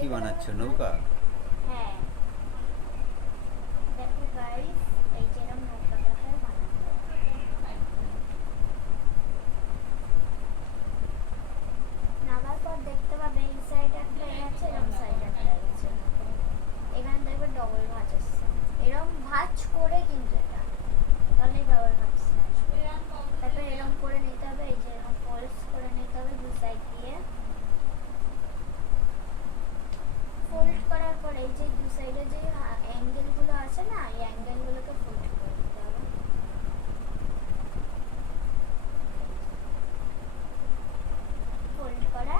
কি বানাচ্ছো, নৌকা? হ্যাঁ, দেখো গাইস, এই যেরকম নৌকাটাকে বানাতে হয়। নামার পর দেখতে পাবে এই সাইড একটা আছে, এরকম সাইড একটা আছে। এখানে দেখবে ডবল ভাঁজ আসছে, এরকম ভাঁজ করে কিন্তু এটা, তাহলে ডবল ভাঁজ আসবে। তারপর এরকম করে নিতে হবে, এই যে এরকম ফোল্ড করে নিতে হবে দু সাইড দিয়ে। ফোল্ড করার পর এই যে দু সাইডে যে অ্যাঙ্গেলগুলো আছে না, এই অ্যাঙ্গেলগুলোকে ফোল্ড করে দিতে হবে। ফোল্ড করা,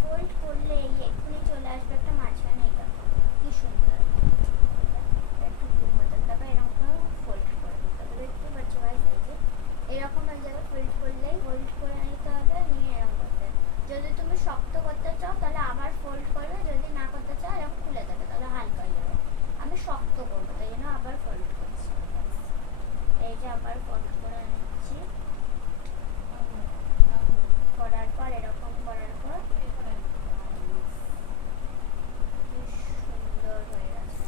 ফোল্ড করলে এই এক্ষুনি চলে আসবে একটা মাঝখানে, এটা কি সুন্দর একটু জুম হতে। তারপর এরকম ফোল্ড করে দিতে হবে, দেখতে পাচ্ছ গাইস, এই যে এরকম এক জায়গায় ফোল্ড করলেই ফোল্ড করে নিতে হবে, নিয়ে এরকম করতে হবে। যদি তুমি শক্ত করতে চাও তাহলে আবার ফোল্ড করবে, যদি না করতে চাও এরকম খুলে দেবে, তাহলে হালকা হয়ে যাবে। আমি শক্ত করবো তাই জন্য আবার ফোল্ড করছি। এই যে আবার ফোল্ড করে নিচ্ছি, করার পর এরকম করার পর কি সুন্দর হয়ে গেছে।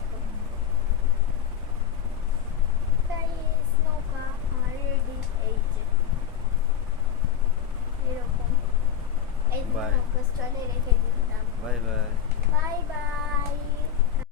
গাইস, নৌকা আমার রেডি, এই যে এরকম। এই বাই নৌকা স্টলে রেখে দিলাম। Bye bye.